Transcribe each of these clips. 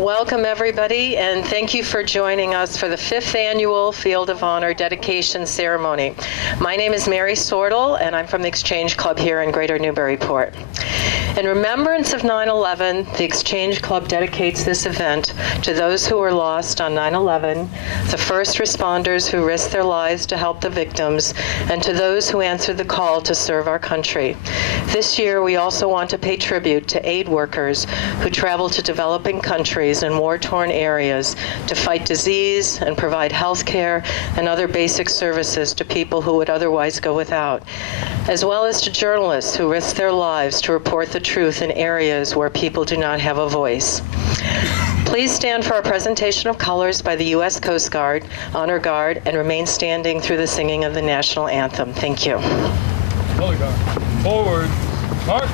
Welcome, everybody, and thank you for joining us for the 5th Annual Field of Honor Dedication Ceremony. My name is Mary Sortel, and I'm from the Exchange Club here in Greater Newburyport. In remembrance of 9/11, the Exchange Club dedicates this event to those who were lost on 9/11, the first responders who risked their lives to help the victims, and to those who answered the call to serve our country. This year, we also want to pay tribute to aid workers who travel to developing countries and war-torn areas to fight disease and provide health care and other basic services to people who would otherwise go without, as well as to journalists who risk their lives to report the truth in areas where people do not have a voice. Please stand for our presentation of colors by the U.S. Coast Guard, Honor Guard, and remain standing through the singing of the national anthem. Thank you. Color Guard, forward, march.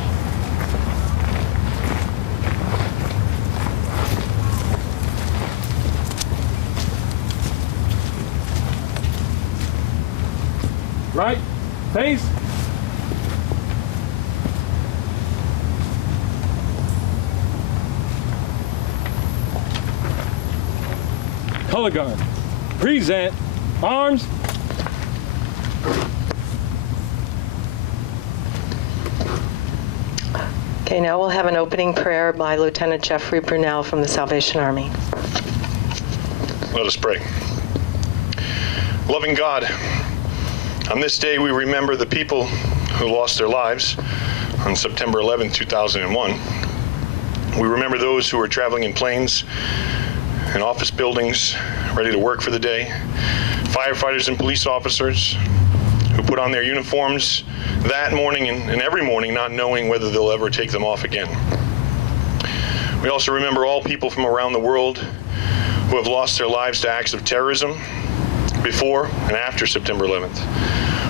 Right, face. Color Guard, present, arms. Okay, now we'll have an opening prayer by Lieutenant Jeffrey Brunel from the Salvation Army. Let us pray. Loving God, on this day we remember the people who lost their lives on September 11, 2001. We remember those who were traveling in planes and office buildings, ready to work for the day, firefighters and police officers who put on their uniforms that morning and every morning not knowing whether they'll ever take them off again. We also remember all people from around the world who have lost their lives to acts of terrorism before and after September 11th.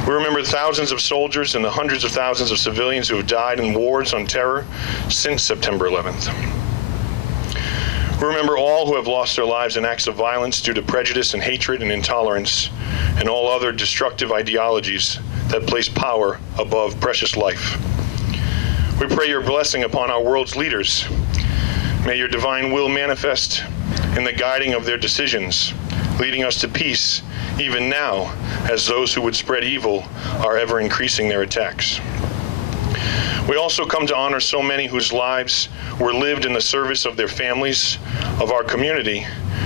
We remember thousands of soldiers and the hundreds of thousands of civilians who have died in wars on terror since September 11th. We remember all who have lost their lives in acts of violence due to prejudice and hatred and intolerance and all other destructive ideologies that place power above precious life. We pray your blessing upon our world's leaders. May your divine will manifest in the guiding of their decisions, leading us to peace even now, as those who would spread evil are ever increasing their attacks. We also come to honor so many whose lives were lived in the service of their families, of our community,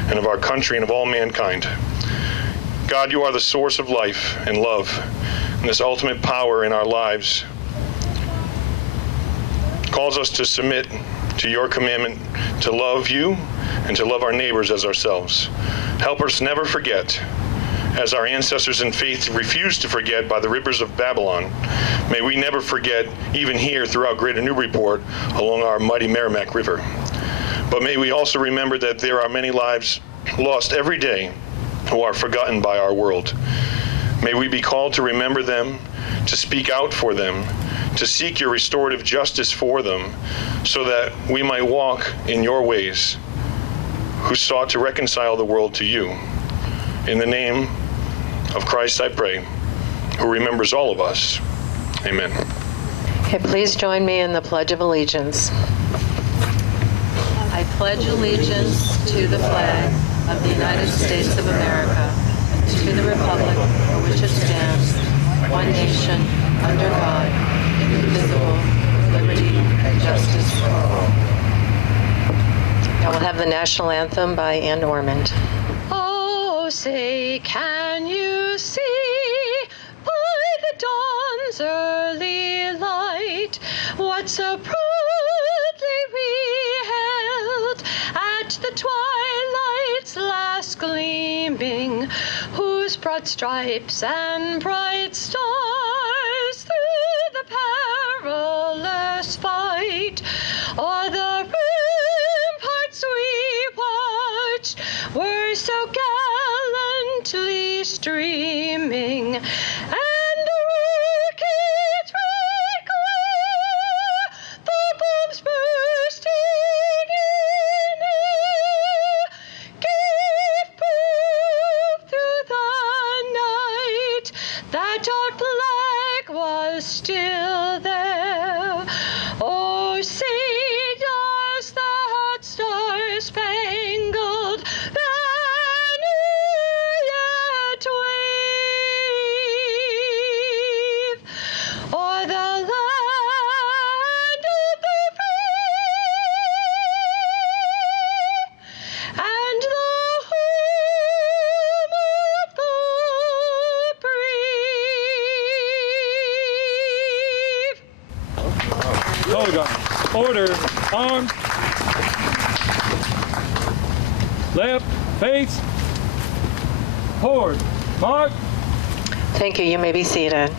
and of our country, and of all mankind. God, you are the source of life and love, and this ultimate power in our lives calls us to submit to your commandment to love you and to love our neighbors as ourselves. Help us never forget, as our ancestors in faith refused to forget by the rivers of Babylon. May we never forget, even here throughout Greater Newburyport, along our mighty Merrimack River. But may we also remember that there are many lives lost every day who are forgotten by our world. May we be called to remember them, to speak out for them, to seek your restorative justice for them, so that we might walk in your ways, who sought to reconcile the world to you. In the name of Christ I pray, who remembers all of us. Amen. Okay, please join me in the Pledge of Allegiance. I pledge allegiance to the flag of the United States of America, and to the republic for which it stands, one nation, under God, indivisible, with liberty and justice for all. Now we'll have the national anthem by Ann Ormond. Oh, say, can you see by the dawn's early light what so proudly we held at the twilight's last gleaming, whose broad stripes and bright stars through the perilous fight o'er the ramparts we watched were so gallantly streaming, and the rocket's red glare, the bombs bursting in air, gave proof through the night that our color guard. Order, arms. Left, face, forward, march. Thank you. You may be seated.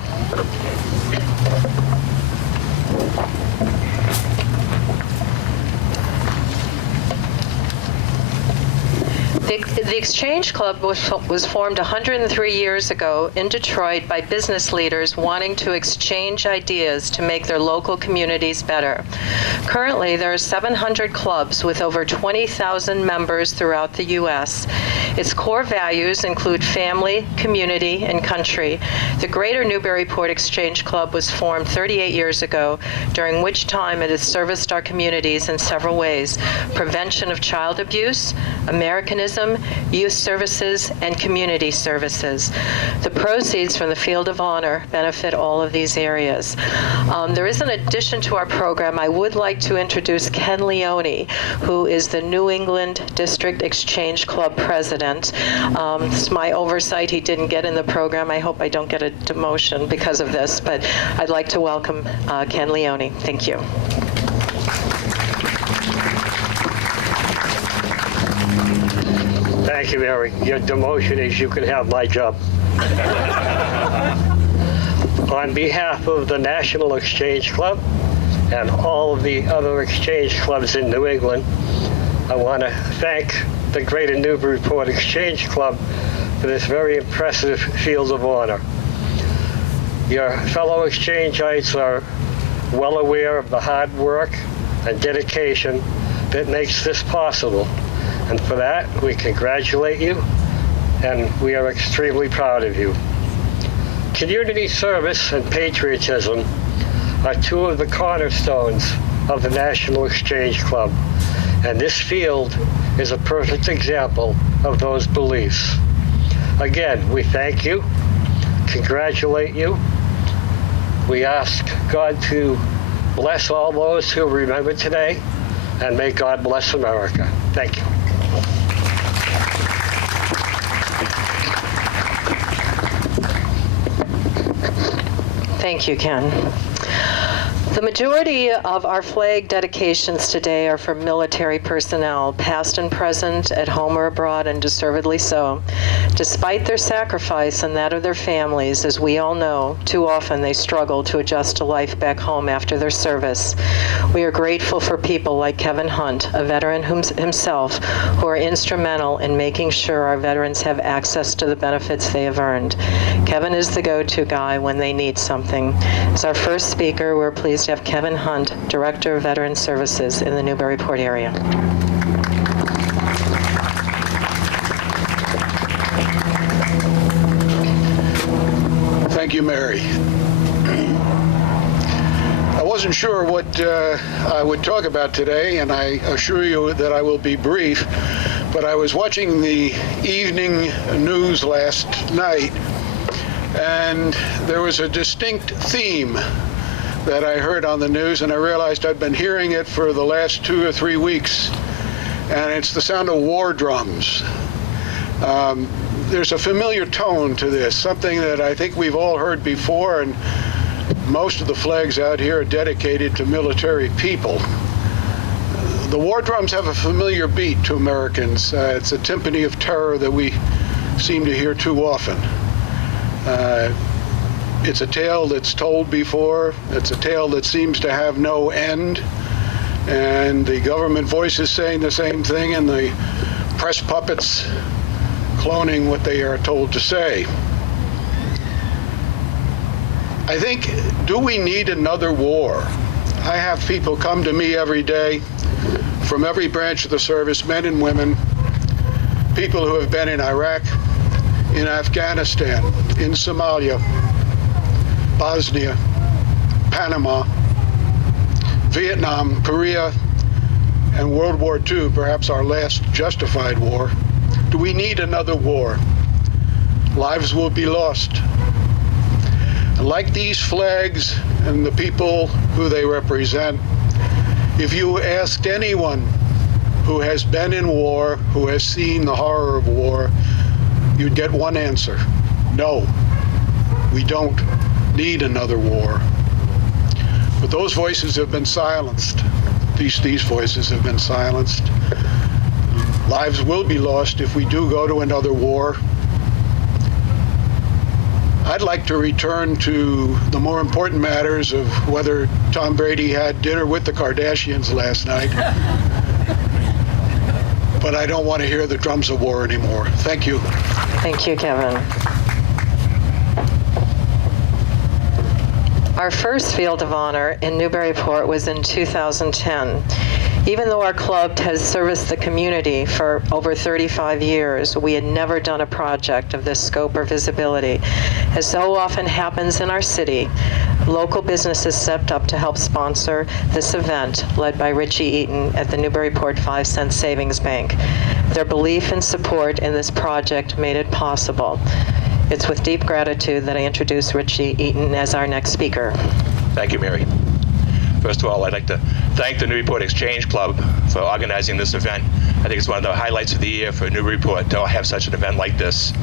The Exchange Club was formed 103 years ago in Detroit by business leaders wanting to exchange ideas to make their local communities better. Currently, there are 700 clubs with over 20,000 members throughout the U.S. Its core values include family, community, and country. The Greater Newburyport Exchange Club was formed 38 years ago, during which time it has serviced our communities in several ways: prevention of child abuse, Americanism, youth services, and community services. The proceeds from the Field of Honor benefit all of these areas. There is an addition to our program. I would like to introduce Ken Leone, who is the New England District Exchange Club president. It's my oversight he didn't get in the program. I hope I don't get a demotion because of this, but I'd like to welcome Ken Leone. Thank you. Thank you, Mary. Your demotion is you can have my job. On behalf of the National Exchange Club and all of the other exchange clubs in New England, I want to thank the Greater Newburyport Exchange Club for this very impressive Field of Honor. Your fellow Exchangites are well aware of the hard work and dedication that makes this possible. And for that, we congratulate you, and we are extremely proud of you. Community service and patriotism are two of the cornerstones of the National Exchange Club, and this field is a perfect example of those beliefs. Again, we thank you, congratulate you. We ask God to bless all those who remember today, and may God bless America. Thank you. Thank you, Ken. The majority of our flag dedications today are for military personnel, past and present, at home or abroad, and deservedly so. Despite their sacrifice and that of their families, as we all know, too often they struggle to adjust to life back home after their service. We are grateful for people like Kevin Hunt, a veteran himself, who are instrumental in making sure our veterans have access to the benefits they have earned. Kevin is the go-to guy when they need something. As our first speaker, we're pleased to have Kevin Hunt, Director of Veteran Services in the Newburyport area. Thank you, Mary. I wasn't sure what I would talk about today, and I assure you that I will be brief, but I was watching the evening news last night, and there was a distinct theme that I heard on the news, and I realized I'd been hearing it for the last 2 or 3 weeks, and it's the sound of war drums. There's a familiar tone to this, something that I think we've all heard before, and most of the flags out here are dedicated to military people. The war drums have a familiar beat to Americans. It's a timpani of terror that we seem to hear too often. It's a tale that's told before. It's a tale that seems to have no end. And the government voice is saying the same thing, and the press puppets cloning what they are told to say. I think, do we need another war? I have people come to me every day from every branch of the service, men and women, people who have been in Iraq, in Afghanistan, in Somalia, Bosnia, Panama, Vietnam, Korea, and World War II, perhaps our last justified war. Do we need another war? Lives will be lost. And like these flags and the people who they represent, if you asked anyone who has been in war, who has seen the horror of war, you'd get one answer: no, we don't need another war. But those voices have been silenced. These voices have been silenced. Lives will be lost if we do go to another war. I'd like to return to the more important matters of whether Tom Brady had dinner with the Kardashians last night. But I don't want to hear the drums of war anymore. Thank you. Thank you, Kevin. Our first Field of Honor in Newburyport was in 2010. Even though our club has serviced the community for over 35 years, we had never done a project of this scope or visibility. As so often happens in our city, local businesses stepped up to help sponsor this event, led by Richie Eaton at the Newburyport 5-cent Savings Bank. Their belief and support in this project made it possible. It's with deep gratitude that I introduce Richie Eaton as our next speaker. Thank you, Mary. First of all, I'd like to thank the Newburyport Exchange Club for organizing this event. I think it's one of the highlights of the year for Newburyport to have such an event like this.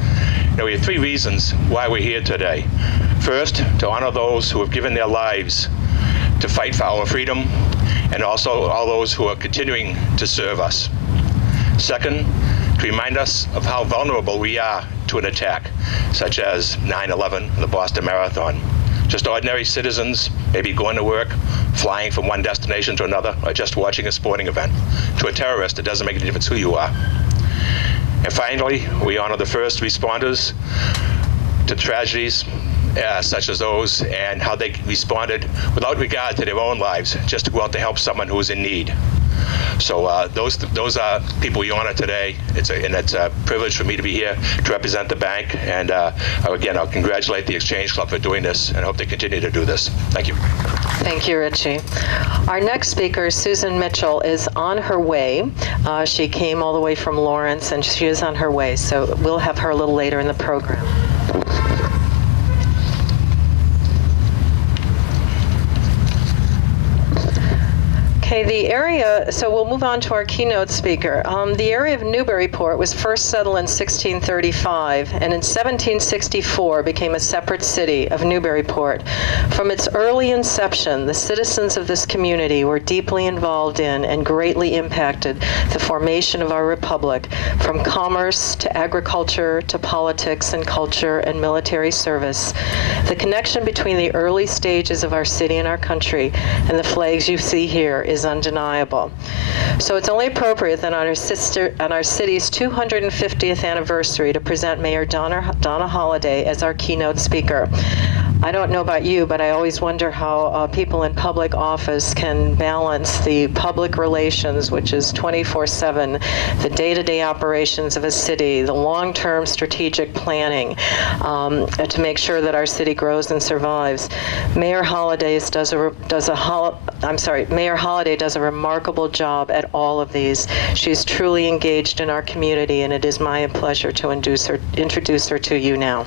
We have 3 reasons why we're here today. First, to honor those who have given their lives to fight for our freedom, and also all those who are continuing to serve us. Second, to remind us of how vulnerable we are to an attack, such as 9/11, the Boston Marathon. Just ordinary citizens, maybe going to work, flying from one destination to another, or just watching a sporting event. To a terrorist, it doesn't make any difference who you are. And finally, we honor the first responders to tragedies such as those, and how they responded without regard to their own lives, just to go out to help someone who is in need. So those are people we honor today. It's a privilege for me to be here to represent the bank. And again, I'll congratulate the Exchange Club for doing this, and I hope they continue to do this. Thank you. Thank you, Richie. Our next speaker, Susan Mitchell, is on her way. She came all the way from Lawrence, and she is on her way. So we'll have her a little later in the program. Okay, the area, so we'll move on to our keynote speaker. The area of Newburyport was first settled in 1635, and in 1764 became a separate city of Newburyport. From its early inception, the citizens of this community were deeply involved in and greatly impacted the formation of our republic, from commerce to agriculture to politics and culture and military service. The connection between the early stages of our city and our country and the flags you see here is undeniable. So it's only appropriate that on our city's 250th anniversary to present Mayor Donna Holliday as our keynote speaker. I don't know about you, but I always wonder how people in public office can balance the public relations, which is 24/7, the day-to-day operations of a city, the long-term strategic planning to make sure that our city grows and survives. Mayor Holliday does a remarkable job at all of these. She's truly engaged in our community, and it is my pleasure to introduce her to you now.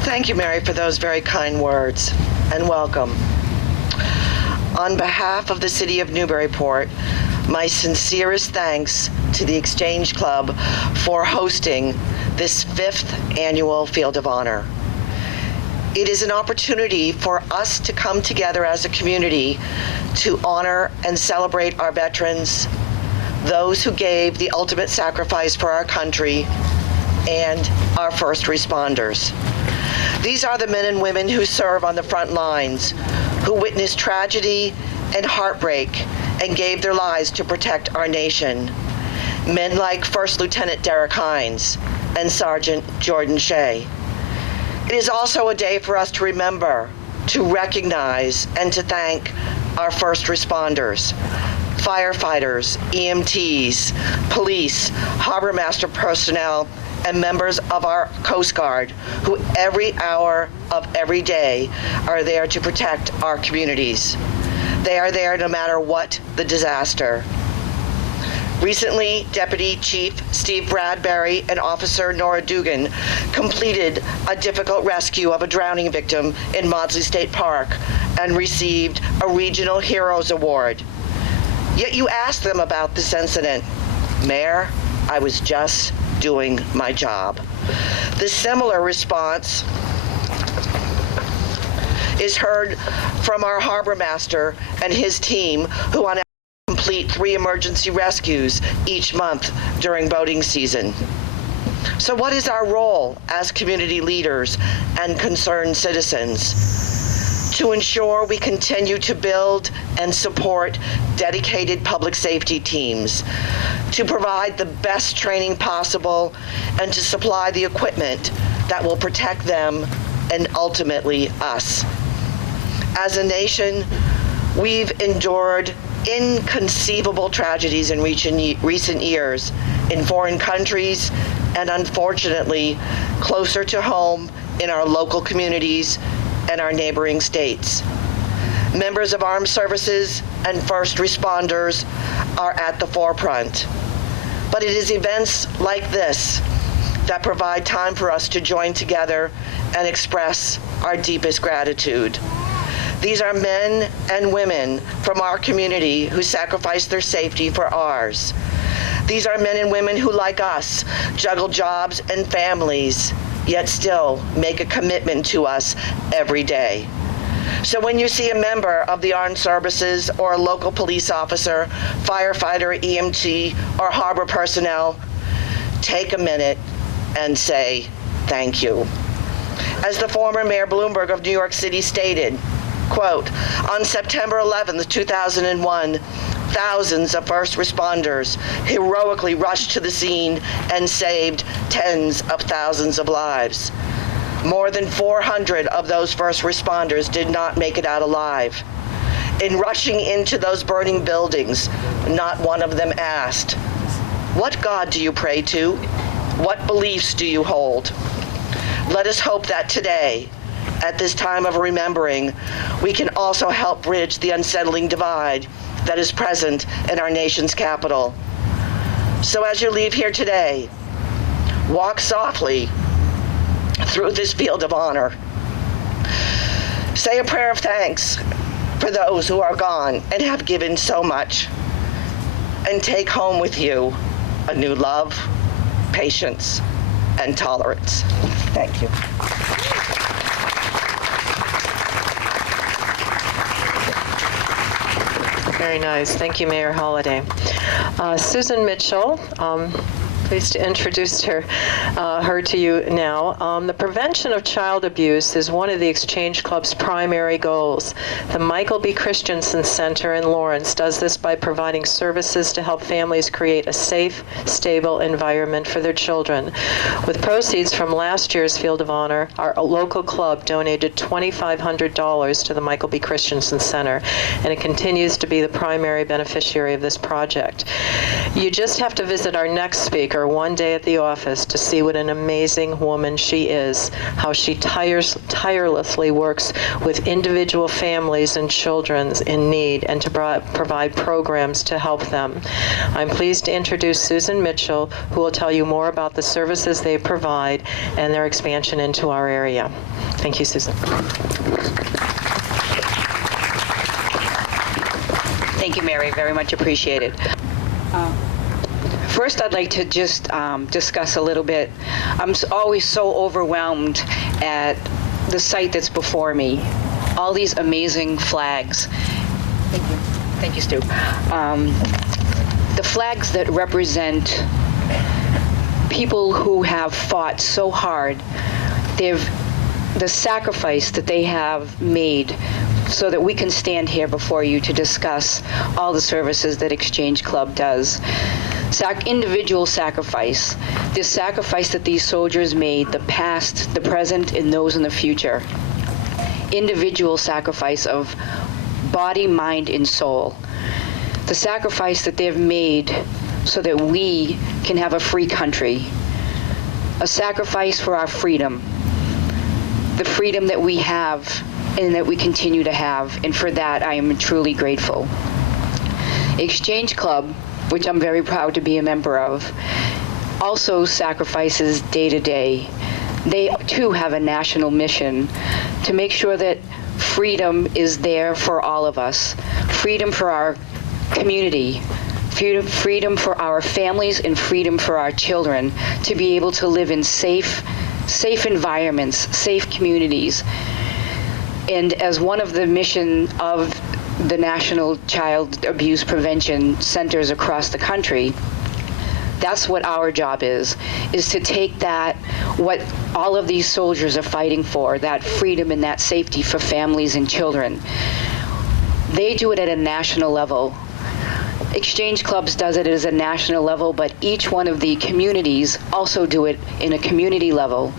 Thank you, Mary, for those very kind words, and welcome. On behalf of the City of Newburyport, my sincerest thanks to the Exchange Club for hosting this 5th annual Field of Honor. It is an opportunity for us to come together as a community to honor and celebrate our veterans, those who gave the ultimate sacrifice for our country, and our first responders. These are the men and women who serve on the front lines, who witnessed tragedy and heartbreak and gave their lives to protect our nation. Men like First Lieutenant Derek Hines and Sergeant Jordan Shea. It is also a day for us to remember, to recognize, and to thank our first responders, firefighters, EMTs, police, harbor master personnel, and members of our Coast Guard, who every hour of every day are there to protect our communities. They are there no matter what the disaster. Recently, Deputy Chief Steve Bradbury and Officer Nora Dugan completed a difficult rescue of a drowning victim in Maudsley State Park and received a Regional Heroes Award. Yet you asked them about this incident. Mayor, I was just doing my job. The similar response is heard from our harbor master and his team, who on average complete 3 emergency rescues each month during boating season. So what is our role as community leaders and concerned citizens? To ensure we continue to build and support dedicated public safety teams, to provide the best training possible, and to supply the equipment that will protect them and ultimately us. As a nation, we've endured inconceivable tragedies in recent years in foreign countries and, unfortunately, closer to home in our local communities and our neighboring states. Members of armed services and first responders are at the forefront. But it is events like this that provide time for us to join together and express our deepest gratitude. These are men and women from our community who sacrifice their safety for ours. These are men and women who, like us, juggle jobs and families, yet still make a commitment to us every day. So when you see a member of the armed services or a local police officer, firefighter, EMT, or harbor personnel, take a minute and say thank you. As the former Mayor Bloomberg of New York City stated, quote, on September 11th, 2001, thousands of first responders heroically rushed to the scene and saved tens of thousands of lives. More than 400 of those first responders did not make it out alive. In rushing into those burning buildings, not one of them asked, what God do you pray to? What beliefs do you hold? Let us hope that today, at this time of remembering, we can also help bridge the unsettling divide that is present in our nation's capital. So as you leave here today, walk softly through this field of honor. Say a prayer of thanks for those who are gone and have given so much, and take home with you a new love, patience, and tolerance. Thank you. Very nice. Thank you, Mayor Holliday. Susan Mitchell, pleased to introduce her to you now. The prevention of child abuse is one of the Exchange Club's primary goals. The Michael B. Christensen Center in Lawrence does this by providing services to help families create a safe, stable environment for their children. With proceeds from last year's Field of Honor, our local club donated $2,500 to the Michael B. Christensen Center, and it continues to be the primary beneficiary of this project. You just have to visit our next speaker one day at the office to see what an amazing woman she is, how she tirelessly works with individual families and children in need and to provide programs to help them. I'm pleased to introduce Susan Mitchell, who will tell you more about the services they provide and their expansion into our area. Thank you, Susan. Thank you, Mary. Very much appreciated. First, I'd like to just discuss a little bit. I'm always so overwhelmed at the sight that's before me. All these amazing flags. Thank you. Thank you, Stu. The flags that represent people who have fought so hard. The sacrifice that they have made so that we can stand here before you to discuss all the services that Exchange Club does. Individual sacrifice, this sacrifice that these soldiers made, the past, the present, and those in the future. Individual sacrifice of body, mind, and soul. The sacrifice that they've made so that we can have a free country. A sacrifice for our freedom. The freedom that we have and that we continue to have, and for that I am truly grateful. Exchange Club, which I'm very proud to be a member of, also sacrifices day to day. They too have a national mission to make sure that freedom is there for all of us. Freedom for our community, freedom for our families, and freedom for our children to be able to live in safe environments, safe communities. And as one of the mission of the National Child Abuse Prevention Centers across the country, that's what our job is to take that, what all of these soldiers are fighting for, that freedom and that safety for families and children. They do it at a national level. Exchange Clubs does it as a national level, but each one of the communities also do it in a community level.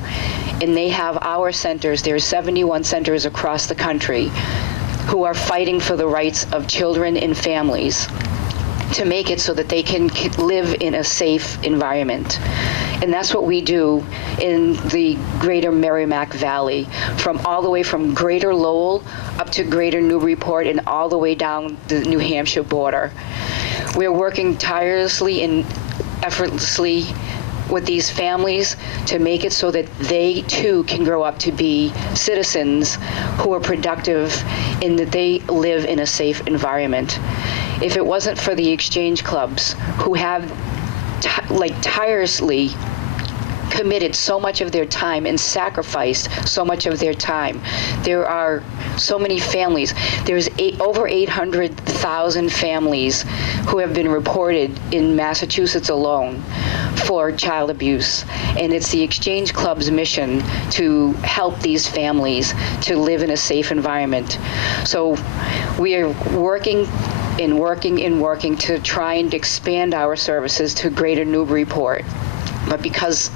And they have our centers. There's 71 centers across the country who are fighting for the rights of children and families to make it so that they can live in a safe environment. And that's what we do in the greater Merrimack Valley, from all the way from greater Lowell up to greater Newburyport and all the way down the New Hampshire border. We're working tirelessly and effortlessly with these families to make it so that they too can grow up to be citizens who are productive and that they live in a safe environment. If it wasn't for the exchange clubs who have tirelessly committed so much of their time and sacrificed so much of their time, there are so many families. There's over 800,000 families who have been reported in Massachusetts alone for child abuse. And it's the Exchange Club's mission to help these families to live in a safe environment. So we are working to try and expand our services to greater Newburyport. But because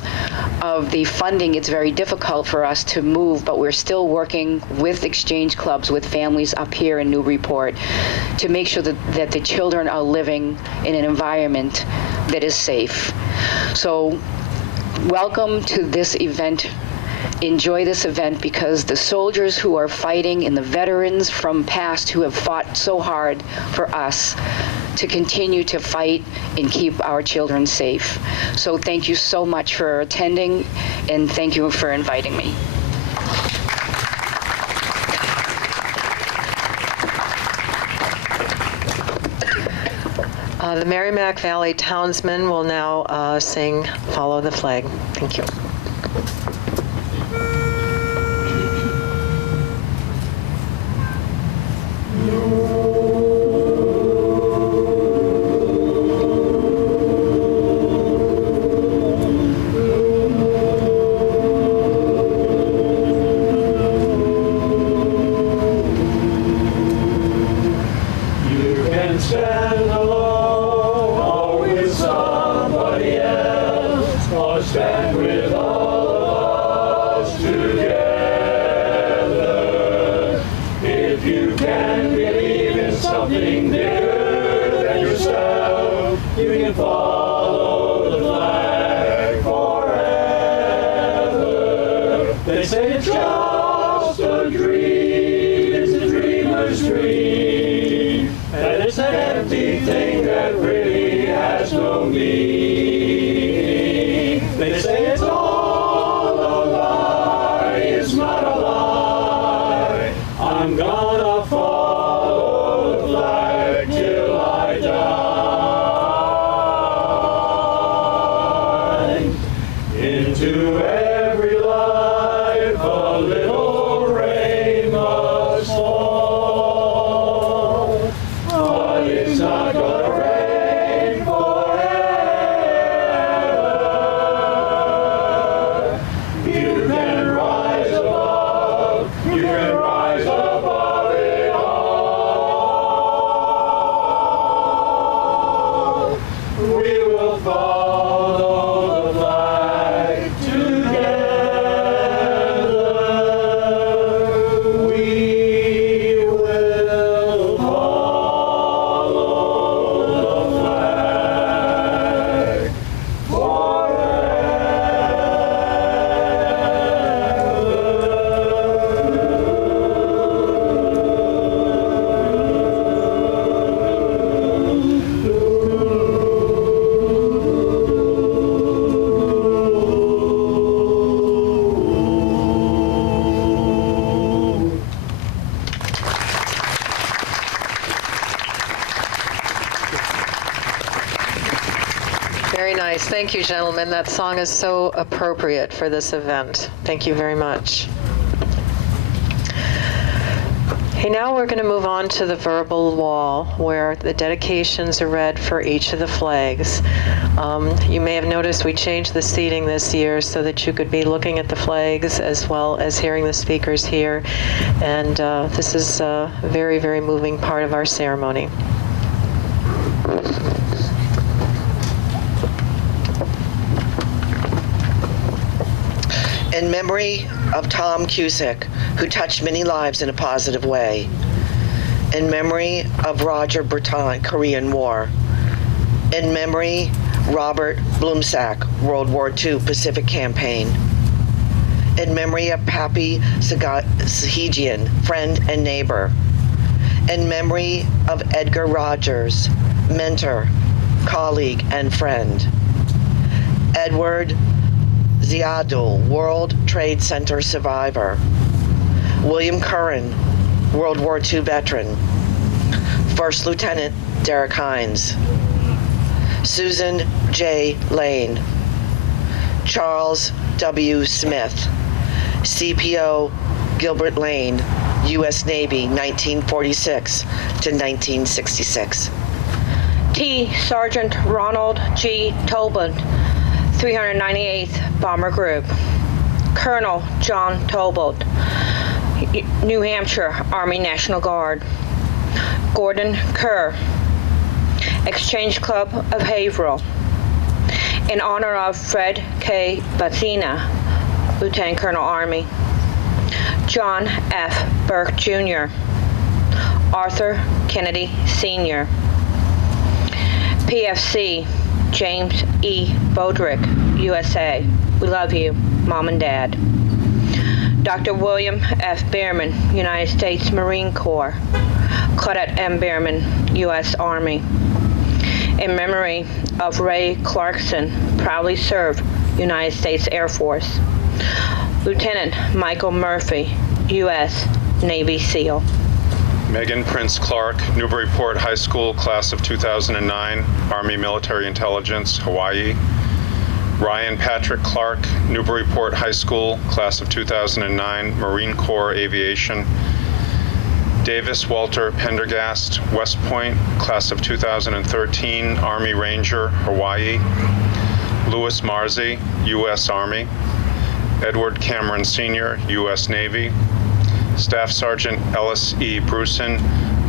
of the funding, it's very difficult for us to move, but we're still working with exchange clubs, with families up here in Newburyport to make sure that the children are living in an environment that is safe. So welcome to this event. Enjoy this event, because the soldiers who are fighting and the veterans from past who have fought so hard for us to continue to fight and keep our children safe. So thank you so much for attending, and thank you for inviting me. The Merrimack Valley Townsmen will now sing Follow the Flag. Thank you. Very nice. Thank you, gentlemen. That song is so appropriate for this event. Thank you very much. Okay, now we're going to move on to the verbal wall, where the dedications are read for each of the flags. You may have noticed we changed the seating this year so that you could be looking at the flags as well as hearing the speakers here. And this is a very, very moving part of our ceremony. In memory of Tom Cusick, who touched many lives in a positive way. In memory of Roger Bertin, Korean War. In memory, Robert Blumsack, World War II Pacific Campaign. In memory of Pappy Sahajian, friend and neighbor. In memory of Edgar Rogers, mentor, colleague, and friend. Edward Ziadul, World Trade Center survivor. William Curran, World War II veteran. First Lieutenant Derek Hines. Susan J. Lane. Charles W. Smith. CPO Gilbert Lane, U.S. Navy, 1946 to 1966. T. Sergeant Ronald G. Tobin, 398th Bomber Group. Colonel John Tobin, New Hampshire Army National Guard. Gordon Kerr, Exchange Club of Haverhill. In honor of Fred K. Bazzina, Lieutenant Colonel Army. John F. Burke Jr. Arthur Kennedy Sr. PFC, James E. Bodrick, USA. We love you, Mom and Dad. Dr. William F. Behrman, United States Marine Corps. Claudette M. Behrman, U.S. Army. In memory of Ray Clarkson, proudly served United States Air Force. Lieutenant Michael Murphy, U.S. Navy SEAL. Megan Prince Clark, Newburyport High School, class of 2009, Army Military Intelligence, Hawaii. Ryan Patrick Clark, Newburyport High School, class of 2009, Marine Corps Aviation. Davis Walter Pendergast, West Point, class of 2013, Army Ranger, Hawaii. Louis Marzi, U.S. Army. Edward Cameron Sr., U.S. Navy. Staff Sergeant Ellis E. Bruson,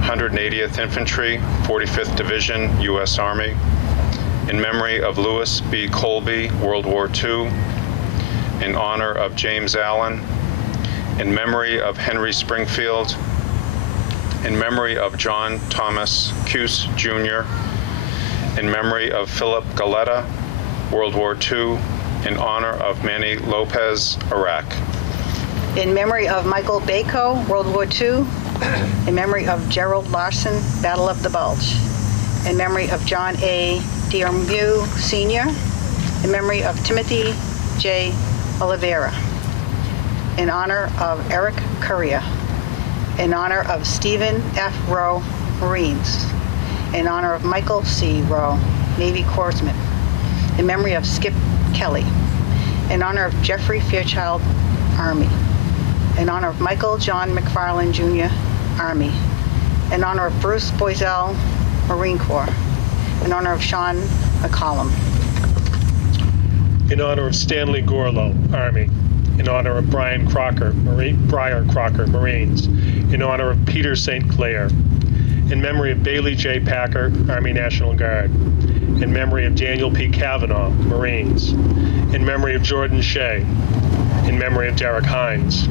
180th Infantry, 45th Division, U.S. Army. In memory of Louis B. Colby, World War II. In honor of James Allen. In memory of Henry Springfield. In memory of John Thomas Cuse, Jr. In memory of Philip Galetta, World War II. In honor of Manny Lopez, Iraq. In memory of Michael Bako, World War II. In memory of Gerald Larson, Battle of the Bulge. In memory of John A. Diarmu, Sr. In memory of Timothy J. Oliveira. In honor of Eric Correa. In honor of Stephen F. Rowe, Marines. In honor of Michael C. Rowe, Navy Corpsman. In memory of Skip Kelly. In honor of Jeffrey Fairchild, Army. In honor of Michael John McFarland, Jr., Army. In honor of Bruce Boisel, Marine Corps. In honor of Sean McCollum. In honor of Stanley Gorlow, Army. In honor of Briar Crocker, Marines. In honor of Peter St. Clair. In memory of Bailey J. Packer, Army National Guard. In memory of Daniel P. Cavanaugh, Marines. In memory of Jordan Shea. In memory of Derek Hines.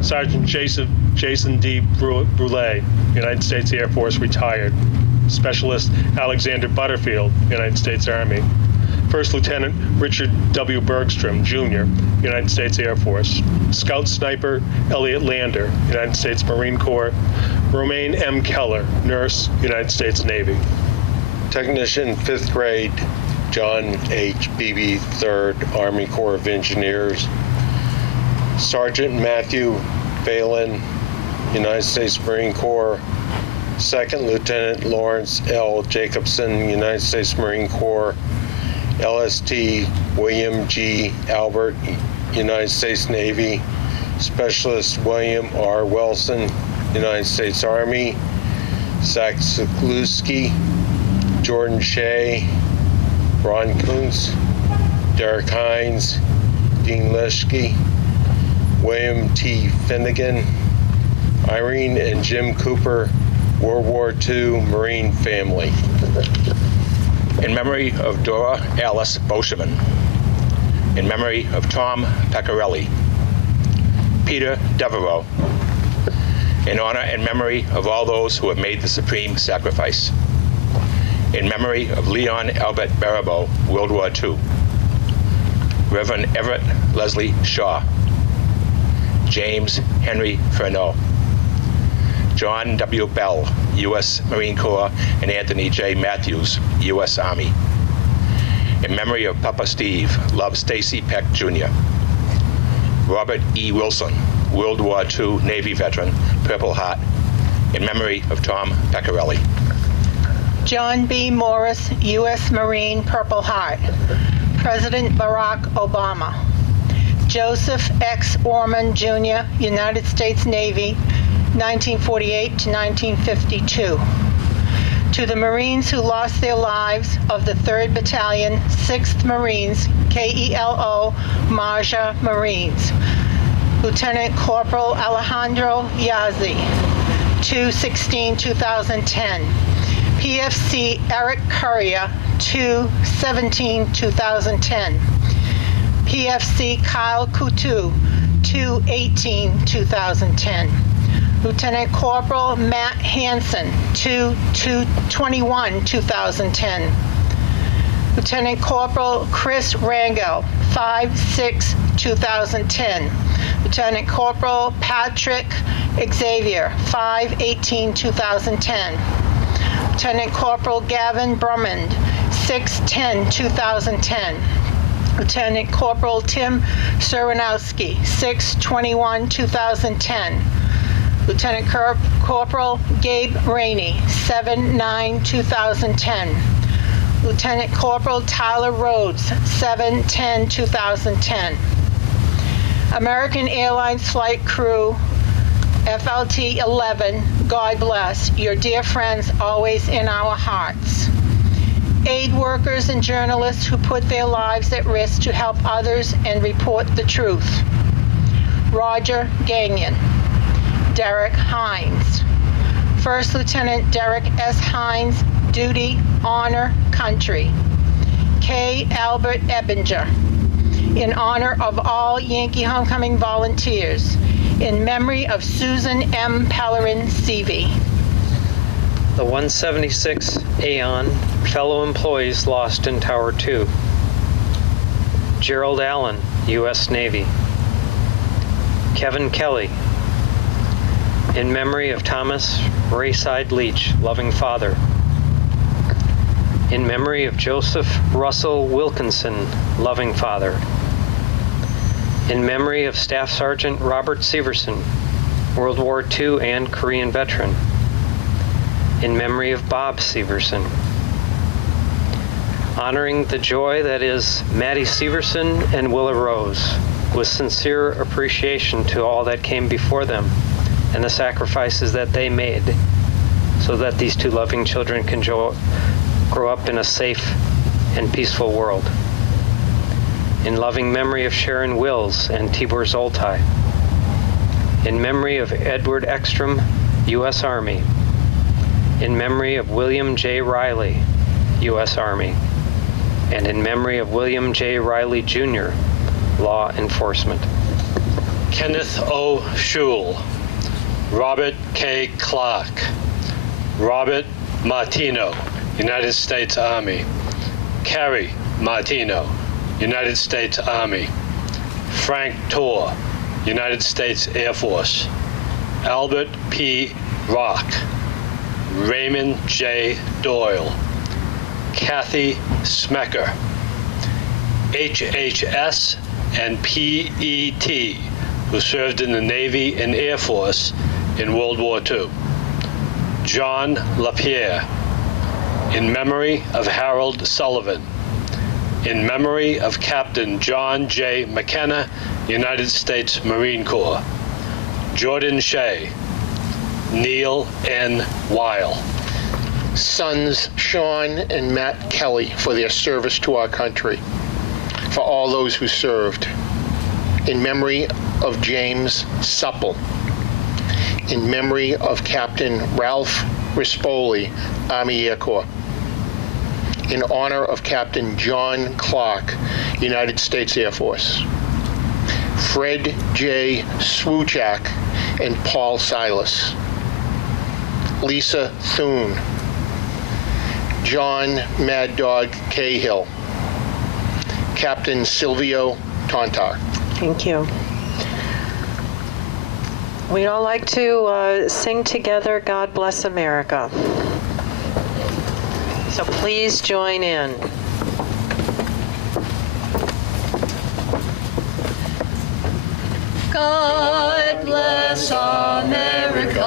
Sergeant Jason D. Brule, United States Air Force, retired. Specialist Alexander Butterfield, United States Army. First Lieutenant Richard W. Bergstrom, Jr., United States Air Force. Scout Sniper Elliot Lander, United States Marine Corps. Romaine M. Keller, Nurse, United States Navy. Technician 5th grade, John H. Beebe, 3rd Army Corps of Engineers. Sergeant Matthew Phelan, United States Marine Corps. 2nd Lieutenant Lawrence L. Jacobson, United States Marine Corps. LST William G. Albert, United States Navy. Specialist William R. Wilson, United States Army. Zach Zakluski, Jordan Shea, Ron Kuntz, Derek Hines, Dean Leschke, William T. Finnegan, Irene and Jim Cooper, World War II Marine family. In memory of Dora Alice Boscheman. In memory of Tom Pecorelli. Peter Devereaux. In honor and memory of all those who have made the supreme sacrifice. In memory of Leon Albert Baribeau, World War II. Reverend Everett Leslie Shaw. James Henry Furneaux. John W. Bell, U.S. Marine Corps, and Anthony J. Matthews, U.S. Army. In memory of Papa Steve, Love Stacy Peck, Jr. Robert E. Wilson, World War II Navy veteran, Purple Heart. In memory of Tom Pecorelli. John B. Morris, U.S. Marine, Purple Heart. President Barack Obama. Joseph X. Orman, Jr., United States Navy, 1948 to 1952. To the Marines who lost their lives of the 3rd Battalion, 6th Marines, KELO, Marja Marines. Lieutenant Corporal Alejandro Yazzi, 2/16/2010. PFC Eric Courier, 2/17/2010. PFC Kyle Coutu, 2/18/2010. Lieutenant Corporal Matt Hansen, 2/21/2010. Lieutenant Corporal Chris Rangel, 5/6/2010. Lieutenant Corporal Patrick Xavier, 5/18/2010. Lieutenant Corporal Gavin Brummond, 6/10/2010. Lieutenant Corporal Tim Suranowski, 6/21/2010. Lieutenant Corporal Gabe Rainey, 7/9/2010. Lieutenant Corporal Tyler Rhodes, 7/10/2010. American Airlines Flight Crew, FLT 11, God bless, your dear friends always in our hearts. Aid workers and journalists who put their lives at risk to help others and report the truth. Roger Gagnon. Derek Hines. First Lieutenant Derek S. Hines, duty, honor, country. K. Albert Ebbinger. In honor of all Yankee Homecoming volunteers. In memory of Susan M. Pellerin, CV. The 176 Aeon, fellow employees lost in Tower 2. Gerald Allen, U.S. Navy. Kevin Kelly. In memory of Thomas Rayside Leach, loving father. In memory of Joseph Russell Wilkinson, loving father. In memory of Staff Sergeant Robert Severson, World War II and Korean veteran. In memory of Bob Severson. Honoring the joy that is Maddie Severson and Willa Rose, with sincere appreciation to all that came before them and the sacrifices that they made so that these two loving children can grow up in a safe and peaceful world. In loving memory of Sharon Wills and Tibor Zoltai. In memory of Edward Ekstrom, U.S. Army. In memory of William J. Riley, U.S. Army. And in memory of William J. Riley, Jr., Law Enforcement. Kenneth O. Schul. Robert K. Clark. Robert Martino, United States Army. Carrie Martino, United States Army. Frank Torr, United States Air Force. Albert P. Rock. Raymond J. Doyle. Kathy Smecker. HHS and PET, who served in the Navy and Air Force in World War II. John LaPierre. In memory of Harold Sullivan. In memory of Captain John J. McKenna, United States Marine Corps. Jordan Shea. Neil N. Weil. Sons Sean and Matt Kelly for their service to our country. For all those who served. In memory of James Supple. In memory of Captain Ralph Rispoli, Army Air Corps. In honor of Captain John Clark, United States Air Force. Fred J. Swuchak and Paul Silas. Lisa Thune. John Mad Dog Cahill. Captain Silvio Tontar. Thank you. We'd all like to sing together, God Bless America. So please join in. God bless America,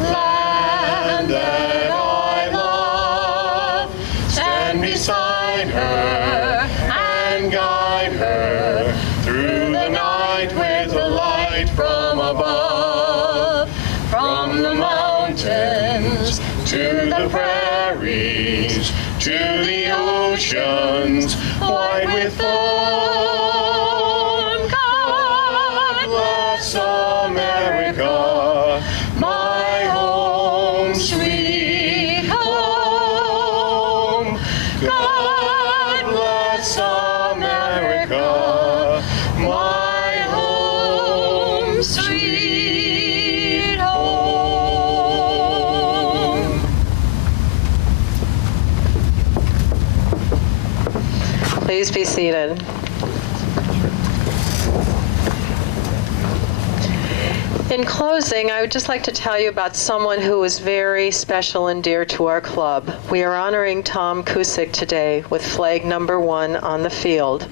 land that I love. Stand beside her and guide her through the night with a light from above. From the mountains to the prairies, to the oceans white with foam. God bless America, my home, sweet home. God bless America, my home, sweet home. Please be seated. In closing, I would just like to tell you about someone who is very special and dear to our club. We are honoring Tom Kusick today with flag number 1 on the field.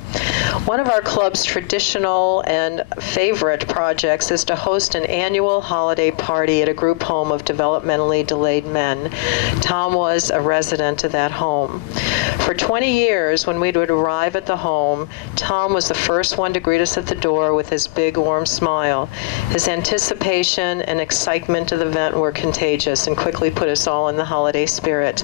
One of our club's traditional and favorite projects is to host an annual holiday party at a group home of developmentally delayed men. Tom was a resident of that home. For 20 years, when we would arrive at the home, Tom was the first one to greet us at the door with his big, warm smile. His anticipation and excitement of the event were contagious and quickly put us all in the holiday spirit.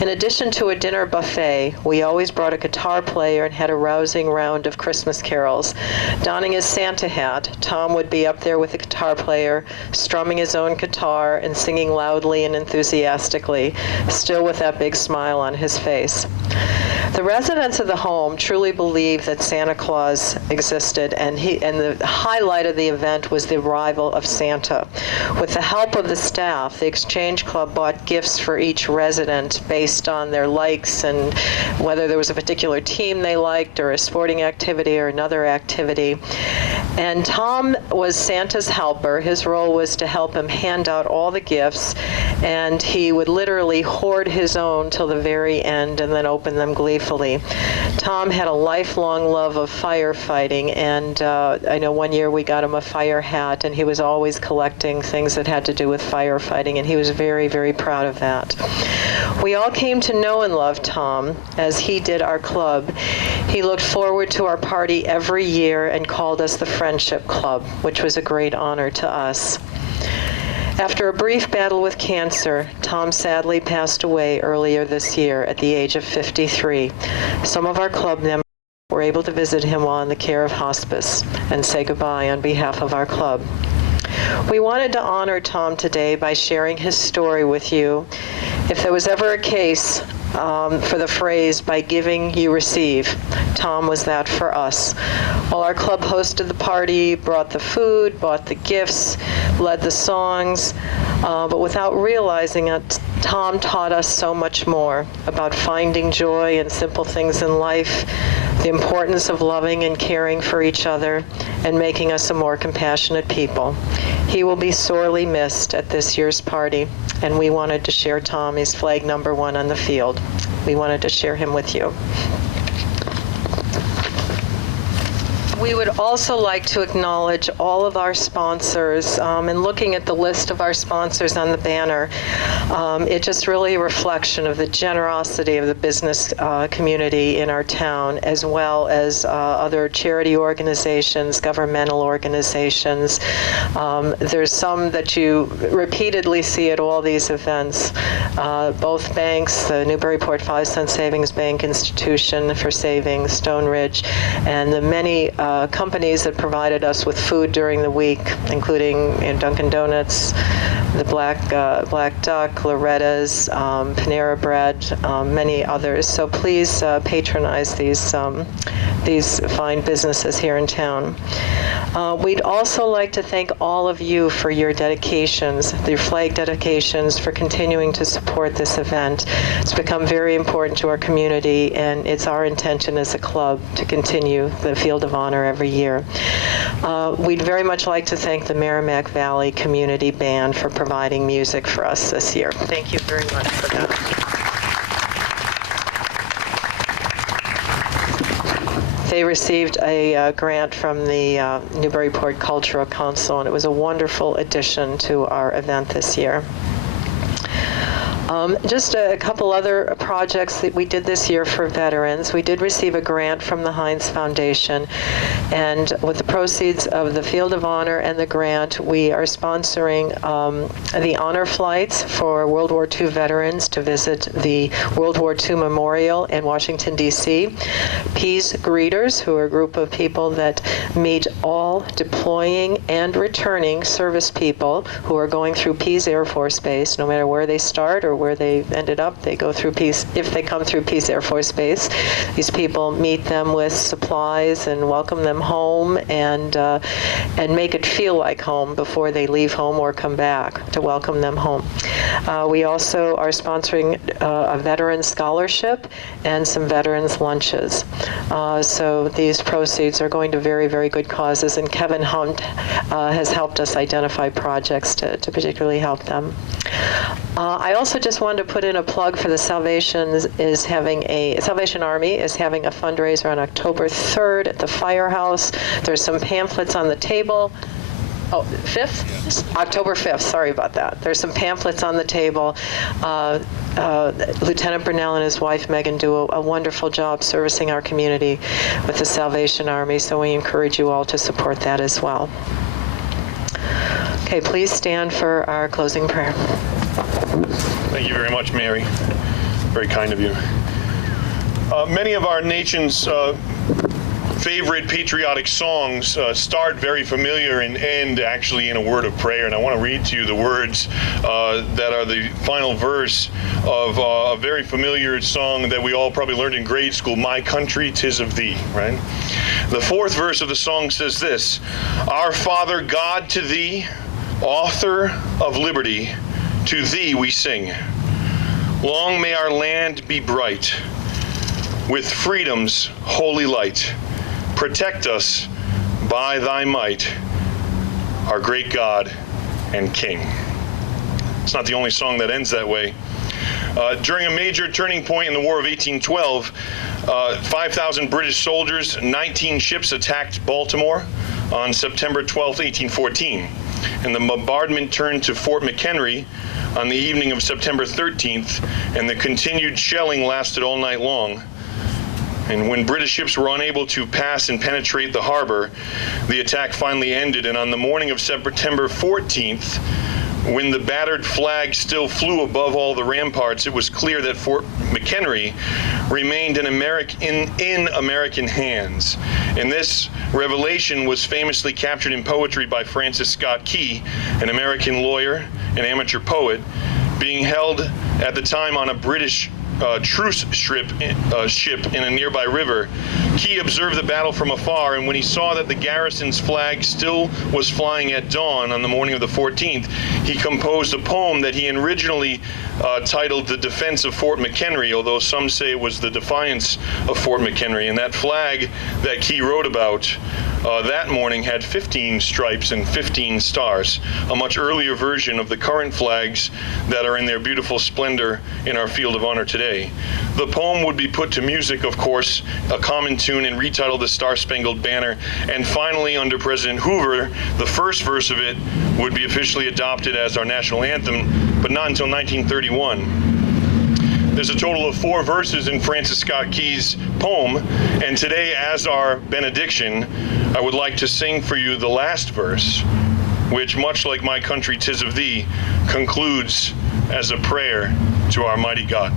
In addition to a dinner buffet, we always brought a guitar player and had a rousing round of Christmas carols. Donning his Santa hat, Tom would be up there with the guitar player, strumming his own guitar and singing loudly and enthusiastically, still with that big smile on his face. The residents of the home truly believed that Santa Claus existed, and the highlight of the event was the arrival of Santa. With the help of the staff, the Exchange Club bought gifts for each resident based on their likes and whether there was a particular team they liked or a sporting activity or another activity. And Tom was Santa's helper. His role was to help him hand out all the gifts, and he would literally hoard his own till the very end and then open them gleefully. Tom had a lifelong love of firefighting, and I know one year we got him a fire hat, and he was always collecting things that had to do with firefighting, and he was very, very proud of that. We all came to know and love Tom as he did our club. He looked forward to our party every year and called us the Friendship Club, which was a great honor to us. After a brief battle with cancer, Tom sadly passed away earlier this year at the age of 53. Some of our club members were able to visit him while in the care of hospice and say goodbye on behalf of our club. We wanted to honor Tom today by sharing his story with you. If there was ever a case for the phrase, by giving you receive, Tom was that for us. While our club hosted the party, brought the food, bought the gifts, led the songs, but without realizing it, Tom taught us so much more about finding joy in simple things in life, the importance of loving and caring for each other, and making us a more compassionate people. He will be sorely missed at this year's party, and we wanted to share Tommy's flag number 1 on the field. We wanted to share him with you. We would also like to acknowledge all of our sponsors. And looking at the list of our sponsors on the banner, it's just really a reflection of the generosity of the business community in our town, as well as other charity organizations, governmental organizations. There's some that you repeatedly see at all these events. Both banks, the Newburyport 5-cent Savings Bank Institution for Savings, Stone Ridge, and the many companies that provided us with food during the week, including Dunkin' Donuts, the Black Duck, Loretta's, Panera Bread, many others. So please patronize these fine businesses here in town. We'd also like to thank all of you for your dedications, your flag dedications, for continuing to support this event. It's become very important to our community, and it's our intention as a club to continue the Field of Honor every year. We'd very much like to thank the Merrimack Valley Community Band for providing music for us this year. Thank you very much for that. They received a grant from the Newburyport Cultural Council, and it was a wonderful addition to our event this year. Just a couple other projects that we did this year for veterans. We did receive a grant from the Heinz Foundation, and with the proceeds of the Field of Honor and the grant, we are sponsoring the honor flights for World War II veterans to visit the World War II Memorial in Washington, D.C. Peace Greeters, who are a group of people that meet all deploying and returning service people who are going through Pease Air Force Base, no matter where they start or where they ended up. They go through Pease. If they come through Pease Air Force Base, these people meet them with supplies and welcome them home, and make it feel like home before they leave home or come back, to welcome them home. We also are sponsoring a veteran scholarship and some veterans lunches. So these proceeds are going to very, very good causes, and Kevin Hunt has helped us identify projects to particularly help them. I also just wanted to put in a plug for the Salvation Army is having a fundraiser on October 3rd at the firehouse. There's some pamphlets on the table. Oh, 5th? October 5th, sorry about that. There's some pamphlets on the table. Lieutenant Burnell and his wife Megan do a wonderful job servicing our community with the Salvation Army, so we encourage you all to support that as well. Okay, please stand for our closing prayer. Thank you very much, Mary. Very kind of you. Many of our nation's favorite patriotic songs start very familiar and end actually in a word of prayer. And I want to read to you the words that are the final verse of a very familiar song that we all probably learned in grade school, My Country, 'Tis of Thee, right? The fourth verse of the song says this: Our Father God, to Thee, author of liberty, to Thee we sing. Long may our land be bright with freedom's holy light. Protect us by Thy might, our great God and King. It's not the only song that ends that way. During a major turning point in the War of 1812, 5,000 British soldiers, 19 ships attacked Baltimore on September 12, 1814. And the bombardment turned to Fort McHenry on the evening of September 13th, and the continued shelling lasted all night long. And when British ships were unable to pass and penetrate the harbor, the attack finally ended, and on the morning of September 14th, when the battered flag still flew above all the ramparts, it was clear that Fort McHenry remained in American hands. And this revelation was famously captured in poetry by Francis Scott Key, an American lawyer and amateur poet, being held at the time on a British truce ship in a nearby river. Key observed the battle from afar, and when he saw that the garrison's flag still was flying at dawn on the morning of the 14th, he composed a poem that he originally titled The Defense of Fort McHenry, although some say it was The Defiance of Fort McHenry. And that flag that Key wrote about that morning had 15 stripes and 15 stars, a much earlier version of the current flags that are in their beautiful splendor in our Field of Honor today. The poem would be put to music, of course, a common tune, and retitled the Star-Spangled Banner. And finally, under President Hoover, the first verse of it would be officially adopted as our national anthem, but not until 1931. There's a total of 4 verses in Francis Scott Key's poem, and today, as our benediction, I would like to sing for you the last verse, which, much like My Country 'Tis of Thee, concludes as a prayer to our mighty God.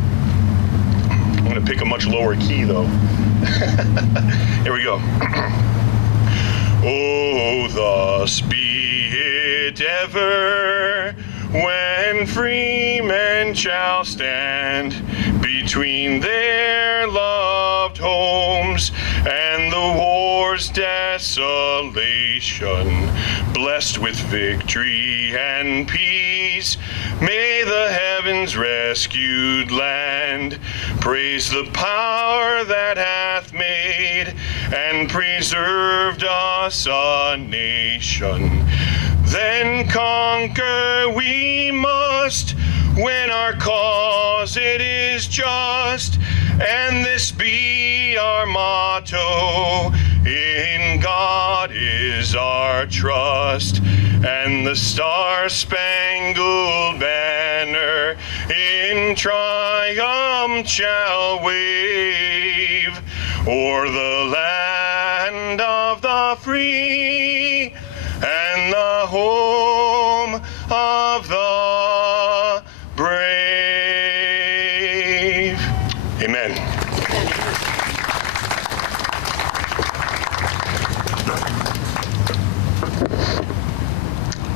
I'm going to pick a much lower key, though. Here we go. Oh, thus be it ever, when free men shall stand between their loved homes and the war's desolation, blessed with victory and peace, may the heavens rescued land praise the power that hath made and preserved us a nation. Then conquer we must, when our cause it is just, and this be our motto: in God is our trust, and the Star-Spangled Banner in triumph shall wave o'er the land of the free and the home of the brave. Amen.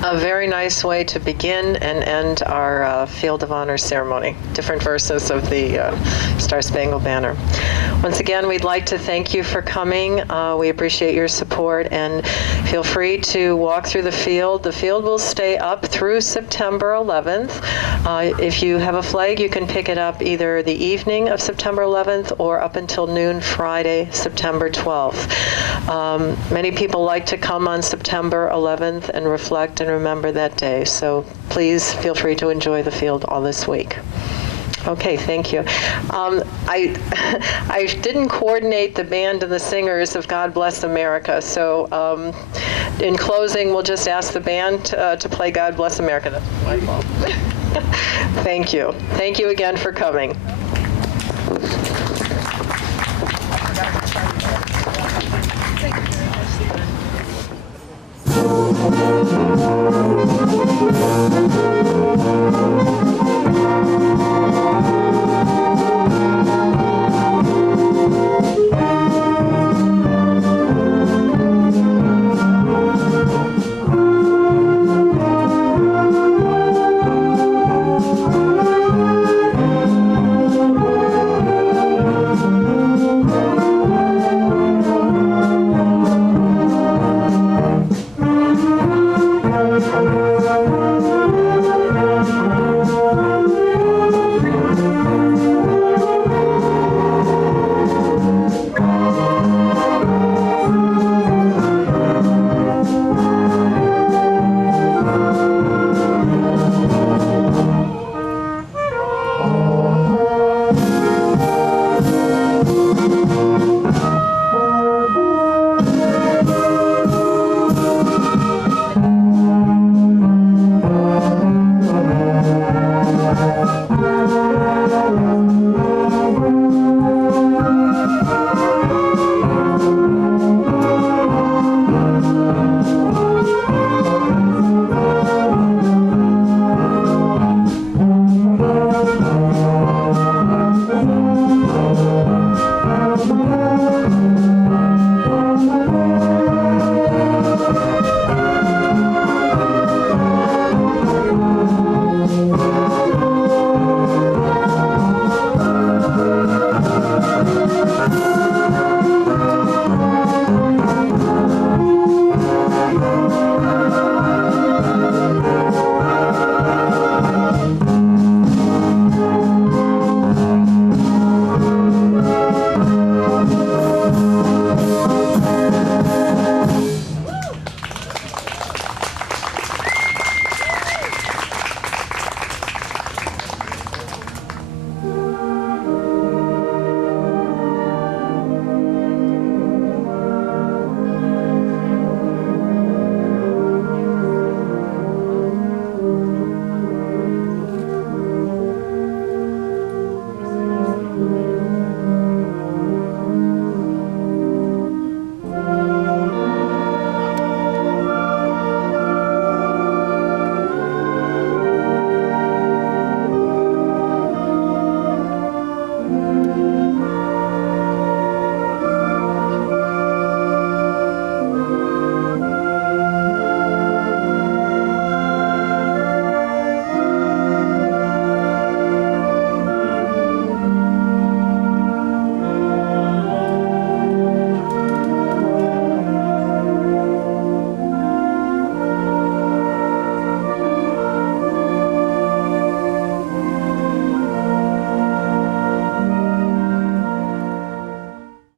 A very nice way to begin and end our Field of Honor ceremony. Different verses of the Star-Spangled Banner. Once again, we'd like to thank you for coming. We appreciate your support, and feel free to walk through the field. The field will stay up through September 11th. If you have a flag, you can pick it up either the evening of September 11th or up until noon Friday, September 12th. Many people like to come on September 11th and reflect and remember that day, so please feel free to enjoy the field all this week. Okay, thank you. I didn't coordinate the band and the singers of God Bless America, so in closing, we'll just ask the band to play God Bless America. That's my fault. Thank you. Thank you again for coming.